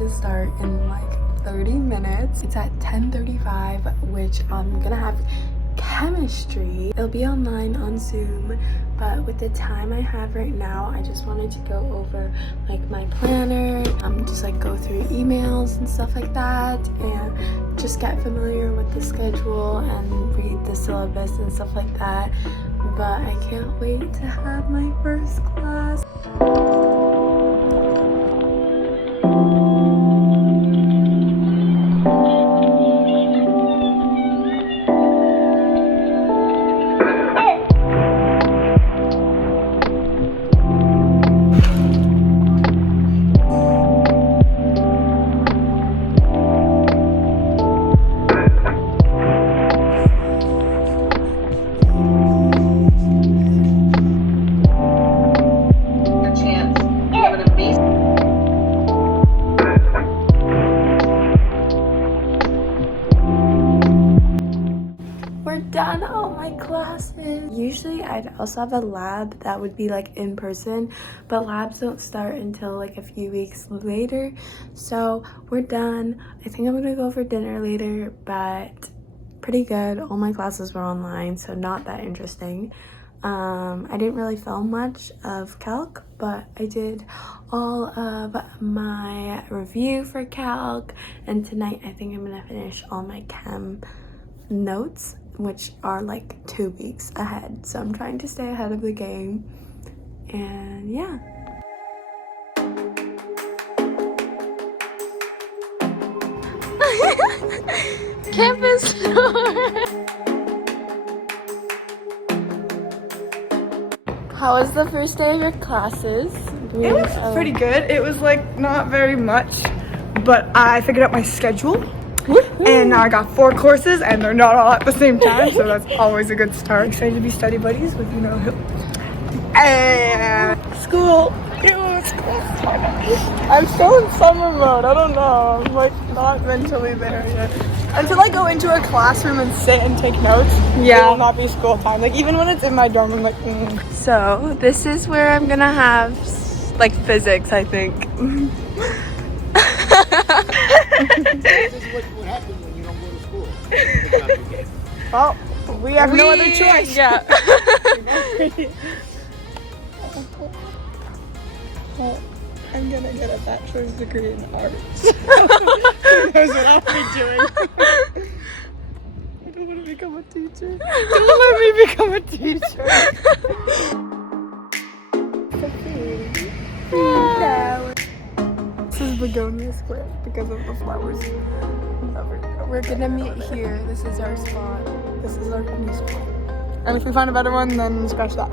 to start in like 30 minutes. It's at 10:35, which I'm gonna have chemistry. It'll be online on Zoom, but with the time I have right now, I just wanted to go over like my planner, just like go through emails and stuff like that, and just get familiar with the schedule and read the syllabus and stuff like that. But I can't wait to have my first class. Done all my classes. Usually I'd also have a lab that would be like in person, but labs don't start until like a few weeks later. So we're done. I think I'm gonna go for dinner later, but pretty good. All my classes were online, so not that interesting. I didn't really film much of calc, but I did all of my review for calc, and tonight I think I'm gonna finish all my chem notes, which are like 2 weeks ahead. So I'm trying to stay ahead of the game, and yeah. Campus tour. How was the first day of your classes? It was pretty good. It was like not very much, but I figured out my schedule. And now I got 4 courses and they're not all at the same time, so that's always a good start. Excited to be study buddies with, you know, and school. I'm still in summer mode. I don't know. I'm like not mentally there yet. Until I go into a classroom and sit and take notes, it will not be school time. Like even when it's in my dorm, I'm like, So this is where I'm gonna have like physics, I think. This is what happens when you don't go to school. Well, we have no other choice. Yeah. Well, I'm gonna get a bachelor's degree in arts. Who knows what I'll be doing? I don't want to become a teacher. Don't let me become a teacher. This is Begonia Square because of the flowers. We're gonna meet here. This is our spot. This is our new spot. And if we find a better one, then scratch that.